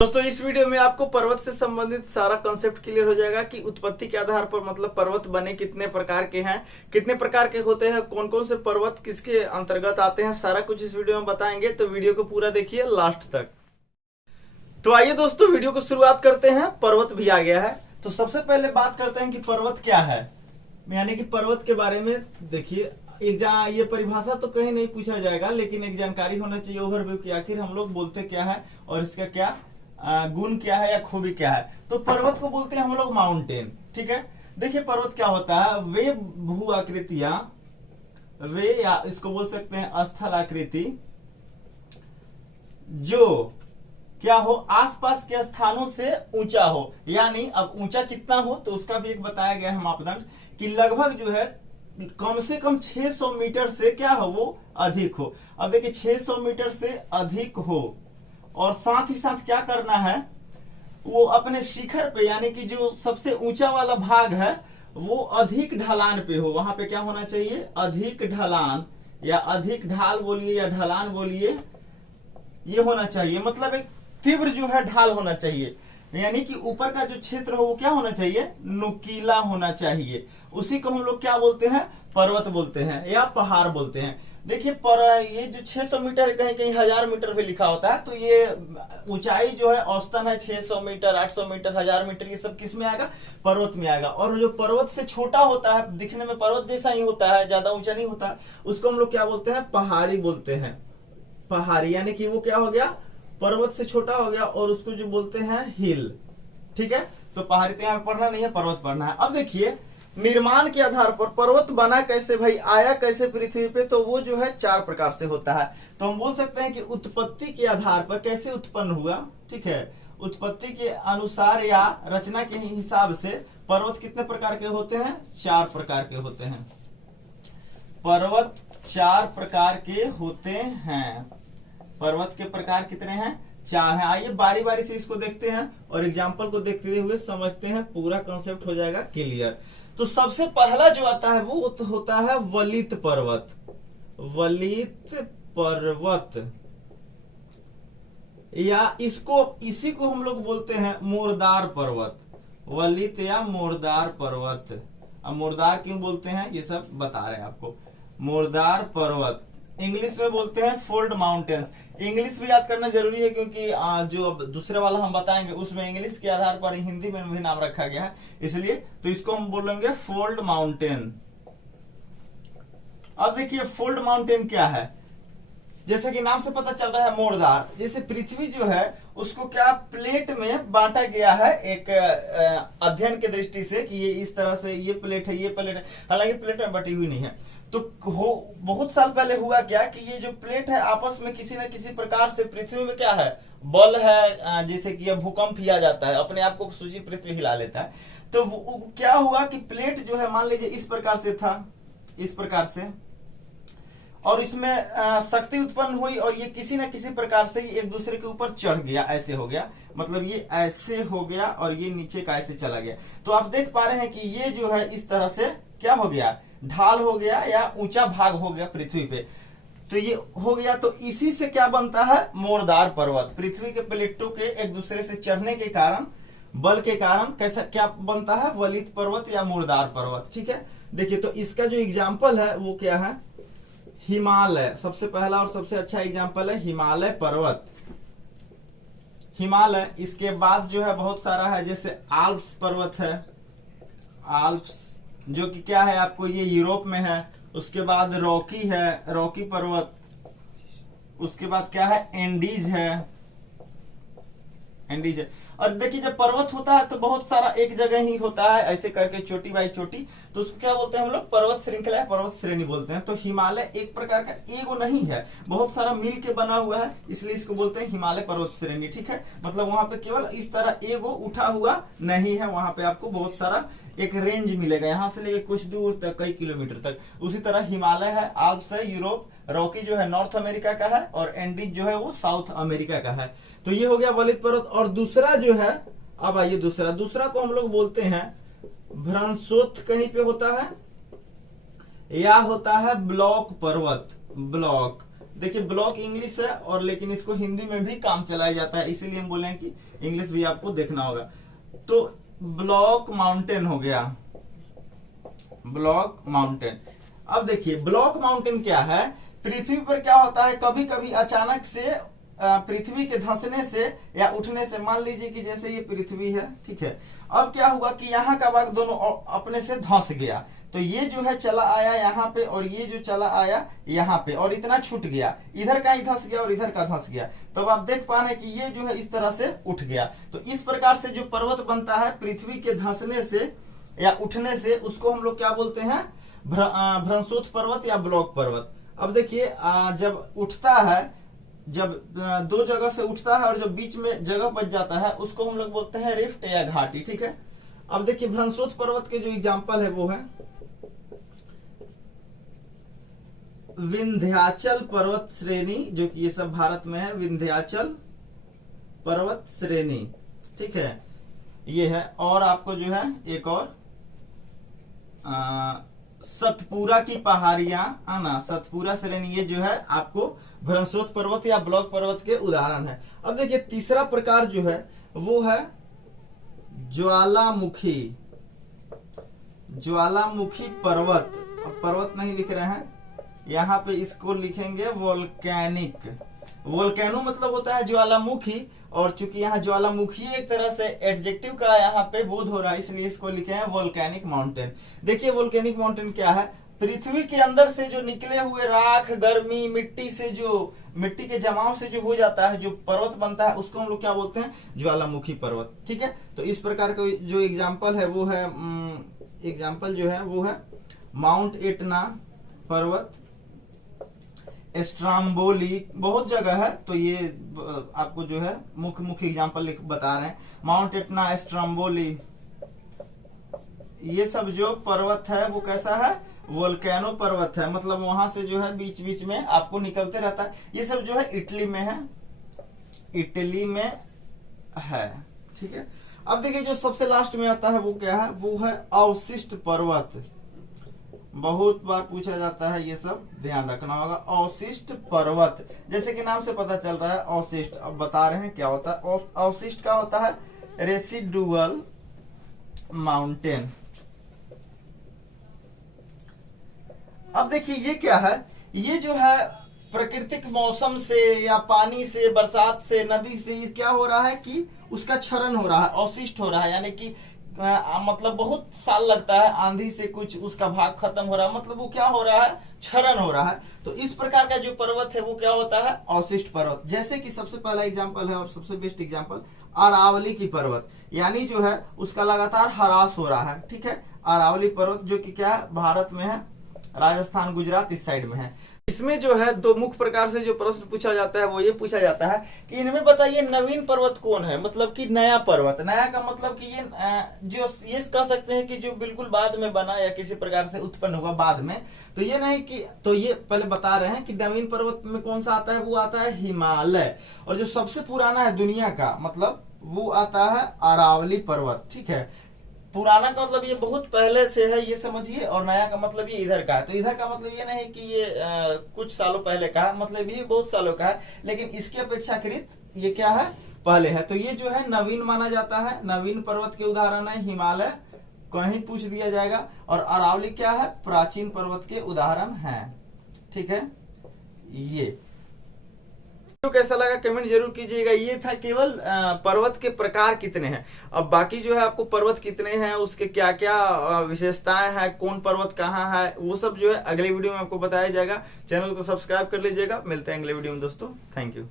दोस्तों इस वीडियो में आपको पर्वत से संबंधित सारा कॉन्सेप्ट क्लियर हो जाएगा कि उत्पत्ति के आधार पर मतलब पर्वत बने कितने प्रकार के हैं, कितने प्रकार के होते हैं, कौन कौन से पर्वत किसके अंतर्गत आते हैं, सारा कुछ इस वीडियो में बताएंगे। तो वीडियो को पूरा देखिए लास्ट तक। तो आइए दोस्तों वीडियो को शुरुआत करते हैं। पर्वत भी आ गया है तो सबसे पहले बात करते हैं कि पर्वत क्या है, यानी कि पर्वत के बारे में देखिए। ये परिभाषा तो कहीं नहीं पूछा जाएगा, लेकिन एक जानकारी होना चाहिए ओवरव्यू की आखिर हम लोग बोलते क्या है और इसका क्या गुण क्या है या खूबी क्या है। तो पर्वत को बोलते हैं हम लोग माउंटेन, ठीक है। देखिए पर्वत क्या होता है, वे भू आकृतियां, वे या इसको बोल सकते हैं स्थल आकृति, जो क्या हो आसपास के स्थानों से ऊंचा हो। यानी अब ऊंचा कितना हो तो उसका भी एक बताया गया है मापदंड कि लगभग जो है कम से कम 600 मीटर से क्या हो वो अधिक हो। अब देखिए 600 मीटर से अधिक हो और साथ ही साथ क्या करना है, वो अपने शिखर पे यानी कि जो सबसे ऊंचा वाला भाग है वो अधिक ढलान पे हो। वहां पे क्या होना चाहिए, अधिक ढलान या अधिक ढाल बोलिए या ढलान बोलिए, ये होना चाहिए। मतलब एक तीव्र जो है ढाल होना चाहिए, यानी कि ऊपर का जो क्षेत्र हो वो क्या होना चाहिए, नुकीला होना चाहिए। उसी को हम लोग क्या बोलते हैं, पर्वत बोलते हैं या पहाड़ बोलते हैं। देखिए ये जो 600 मीटर कहीं कहीं 1000 मीटर भी लिखा होता है, तो ये ऊंचाई जो है औसतन है 600 मीटर, 800 मीटर, 1000 मीटर, ये सब किस में आएगा, पर्वत में आएगा। और जो पर्वत से छोटा होता है, दिखने में पर्वत जैसा ही होता है, ज्यादा ऊंचा नहीं होता, उसको हम लोग क्या बोलते हैं, पहाड़ी बोलते हैं। पहाड़ी यानी कि वो क्या हो गया, पर्वत से छोटा हो गया, और उसको जो बोलते हैं हिल, ठीक है। तो पहाड़ी तो यहाँ पे पढ़ना नहीं है, पर्वत पढ़ना है। अब देखिए निर्माण के आधार पर पर्वत बना कैसे भाई, आया कैसे पृथ्वी पे, तो वो जो है 4 प्रकार से होता है। तो हम बोल सकते हैं कि उत्पत्ति के आधार पर कैसे उत्पन्न हुआ, ठीक है। उत्पत्ति के अनुसार या रचना के हिसाब से पर्वत कितने प्रकार के होते हैं, 4 प्रकार के होते हैं। पर्वत 4 प्रकार के होते हैं। पर्वत के प्रकार कितने हैं, 4 हैं। आइए बारी बारी से इसको देखते हैं और एग्जाम्पल को देखते हुए समझते हैं, पूरा कॉन्सेप्ट हो जाएगा क्लियर। तो सबसे पहला जो आता है वो होता है वलित पर्वत। वलित पर्वत या इसी को हम लोग बोलते हैं मोरदार पर्वत। वलित या मोरदार पर्वत। अब मोरदार क्यों बोलते हैं ये सब बता रहे हैं आपको। मोरदार पर्वत इंग्लिश में बोलते हैं फोल्ड माउंटेन्स। इंग्लिश भी याद करना जरूरी है, क्योंकि जो अब दूसरे वाला हम बताएंगे उसमें इंग्लिश के आधार पर हिंदी में भी नाम रखा गया है, इसलिए तो इसको हम बोलेंगे फोल्ड माउंटेन। अब देखिए फोल्ड माउंटेन क्या है, जैसे कि नाम से पता चल रहा है मोरदार। जैसे पृथ्वी जो है उसको क्या प्लेट में बांटा गया है एक अध्ययन के दृष्टि से कि ये इस तरह से ये प्लेट है, ये प्लेट है, हालांकि प्लेट में बटी हुई नहीं है। तो बहुत साल पहले हुआ क्या कि ये जो प्लेट है आपस में किसी न किसी प्रकार से पृथ्वी में क्या है, बल है, जैसे कि भूकंप ही आ जाता है, अपने आप को सूची पृथ्वी हिला लेता है। तो क्या हुआ कि प्लेट जो है मान लीजिए इस प्रकार से था, इस प्रकार से, और इसमें शक्ति उत्पन्न हुई और ये किसी न किसी प्रकार से एक दूसरे के ऊपर चढ़ गया, ऐसे हो गया। मतलब ये ऐसे हो गया और ये नीचे का ऐसे चला गया। तो आप देख पा रहे हैं कि ये जो है इस तरह से क्या हो गया, ढाल हो गया या ऊंचा भाग हो गया पृथ्वी पे। तो ये हो गया, तो इसी से क्या बनता है, मोरदार पर्वत। पृथ्वी के प्लेटों के एक दूसरे से चढ़ने के कारण, बल के कारण कैसा क्या बनता है, वलित पर्वत या मोरदार पर्वत, ठीक है। देखिए तो इसका जो एग्जाम्पल है वो क्या है, हिमालय। सबसे पहला और सबसे अच्छा एग्जाम्पल है हिमालय पर्वत। हिमालय, इसके बाद जो है बहुत सारा है, जैसे आल्प्स पर्वत है, आल्प्स जो कि क्या है आपको ये यूरोप में है। उसके बाद रॉकी है, रॉकी पर्वत। उसके बाद क्या है, एंडीज है, एंडीज है। और देखिए जब पर्वत होता है तो बहुत सारा एक जगह ही होता है, ऐसे करके चोटी बाई चोटी, तो उसको क्या बोलते हैं हम लोग, पर्वत श्रृंखला या पर्वत श्रेणी बोलते हैं। तो हिमालय एक प्रकार का एगो नहीं है, बहुत सारा मिल के बना हुआ है, इसलिए इसको बोलते हैं हिमालय पर्वत श्रेणी, ठीक है। मतलब वहां पे केवल इस तरह एगो उठा हुआ नहीं है, वहां पे आपको बहुत सारा एक रेंज मिलेगा, यहां से लेके कुछ दूर तक, कई किलोमीटर तक। उसी तरह हिमालय है, आल्प्स है यूरोप, रॉकी जो है नॉर्थ अमेरिका का है, और एंडीज जो है वो साउथ अमेरिका का है। तो ये हो गया वलित पर्वत। और दूसरा जो है, अब आइए दूसरा को हम लोग बोलते हैं भ्रंशोत्थ, कहीं पे होता है, या होता है ब्लॉक पर्वत। ब्लॉक देखिए ब्लॉक इंग्लिश है और लेकिन इसको हिंदी में भी काम चलाया जाता है, इसीलिए हम बोले हैं कि इंग्लिश भी आपको देखना होगा। तो ब्लॉक माउंटेन हो गया, ब्लॉक माउंटेन। अब देखिए ब्लॉक माउंटेन क्या है, पृथ्वी पर क्या होता है, कभी कभी अचानक से पृथ्वी के धंसने से या उठने से, मान लीजिए कि जैसे ये पृथ्वी है, ठीक है, अब क्या हुआ कि यहाँ का भाग दोनों अपने से धंस गया, तो ये जो है चला आया यहाँ पे और ये जो चला आया यहाँ पे और इतना छूट गया, इधर का ही धंस गया और इधर का धंस गया। तो अब आप देख पा रहे हैं कि ये जो है इस तरह से उठ गया। तो इस प्रकार से जो पर्वत बनता है पृथ्वी के धंसने से या उठने से, उसको हम लोग क्या बोलते हैं, भ्रंशोत्थ पर्वत या ब्लॉक पर्वत। अब देखिए जब उठता है, जब दो जगह से उठता है और जब बीच में जगह बच जाता है उसको हम लोग बोलते हैं रिफ्ट या घाटी, ठीक है। अब देखिए भ्रंशोत्थ पर्वत के जो एग्जांपल है वो है विंध्याचल पर्वत श्रेणी, जो कि ये सब भारत में है, विंध्याचल पर्वत श्रेणी, ठीक है, ये है। और आपको जो है एक और सतपुरा की पहाड़ियां आना, सतपुरा श्रेणी, ये जो है आपको भ्रंशोत्थ पर्वत या ब्लॉक पर्वत के उदाहरण है। अब देखिए तीसरा प्रकार जो है वो है ज्वालामुखी, ज्वालामुखी पर्वत। अब पर्वत नहीं लिख रहे हैं यहाँ पे, इसको लिखेंगे वोल्केनिक। वोल्केनो मतलब होता है ज्वालामुखी, और चूंकि यहाँ ज्वालामुखी एक तरह से एडजेक्टिव का यहाँ पे बोध हो रहा है, इसलिए इसको लिखे हैं वोल्केनिक माउंटेन। देखिए वोल्केनिक माउंटेन क्या है, पृथ्वी के अंदर से जो निकले हुए राख, गर्मी, मिट्टी से जो मिट्टी के जमाव से जो हो जाता है, जो पर्वत बनता है, उसको हम लोग क्या बोलते हैं, ज्वालामुखी पर्वत, ठीक है। तो इस प्रकार का जो एग्जाम्पल है वो है, एग्जाम्पल जो है वो है माउंट एटना पर्वत, स्ट्राम्बोली, बहुत जगह है, तो ये आपको जो है मुख्य मुख्य एग्जाम्पल बता रहे हैं। माउंट एटना, स्ट्राम्बोली, ये सब जो पर्वत है वो कैसा है, वोल्केनो पर्वत है, मतलब वहां से जो है बीच बीच में आपको निकलते रहता है। ये सब जो है इटली में है, इटली में है, ठीक है। अब देखिए जो सबसे लास्ट में आता है वो क्या है, वो है अवशिष्ट पर्वत। बहुत बार पूछा जाता है, ये सब ध्यान रखना होगा। अवशिष्ट पर्वत, जैसे कि नाम से पता चल रहा है अवशिष्ट, अब बता रहे हैं क्या होता है। अवशिष्ट का होता है रेसिडुअल माउंटेन। अब देखिए ये क्या है, ये जो है प्राकृतिक मौसम से या पानी से, बरसात से, नदी से क्या हो रहा है कि उसका क्षरण हो रहा है, अवशिष्ट हो रहा है, यानी कि मतलब बहुत साल लगता है, आंधी से कुछ उसका भाग खत्म हो रहा है, मतलब वो क्या हो रहा है, क्षरण हो रहा है। तो इस प्रकार का जो पर्वत है वो क्या होता है, अवशिष्ट पर्वत। जैसे कि सबसे पहला एग्जांपल है और सबसे बेस्ट एग्जांपल अरावली की पर्वत, यानी जो है उसका लगातार ह्रास हो रहा है, ठीक है। अरावली पर्वत जो कि क्या है, भारत में है, राजस्थान, गुजरात इस साइड में है। इसमें जो है दो मुख्य प्रकार से जो प्रश्न पूछा जाता है वो ये पूछा जाता है कि इनमें बताइए नवीन पर्वत कौन है, मतलब कि नया पर्वत। नया का मतलब कि ये जो ये कह सकते हैं कि जो बिल्कुल बाद में बना या किसी प्रकार से उत्पन्न हुआ बाद में, तो ये नहीं कि, तो ये पहले बता रहे हैं कि नवीन पर्वत में कौन सा आता है, वो आता है हिमालय। और जो सबसे पुराना है दुनिया का, मतलब वो आता है अरावली पर्वत, ठीक है। पुराना का मतलब ये बहुत पहले से है, ये समझिए, और नया का मतलब ये इधर का है। तो इधर का मतलब ये नहीं कि ये कुछ सालों पहले का है, मतलब ये बहुत सालों का है, लेकिन इसके अपेक्षाकृत ये क्या है, पहले है। तो ये जो है नवीन माना जाता है। नवीन पर्वत के उदाहरण है हिमालय, कहीं पूछ दिया जाएगा, और अरावली क्या है, प्राचीन पर्वत के उदाहरण है, ठीक है। ये तो कैसा लगा कमेंट जरूर कीजिएगा। ये था केवल पर्वत के प्रकार कितने हैं। अब बाकी जो है आपको पर्वत कितने हैं, उसके क्या क्या विशेषताएं हैं, कौन पर्वत कहाँ है, वो सब जो है अगले वीडियो में आपको बताया जाएगा। चैनल को सब्सक्राइब कर लीजिएगा। मिलते हैं अगले वीडियो में दोस्तों, थैंक यू।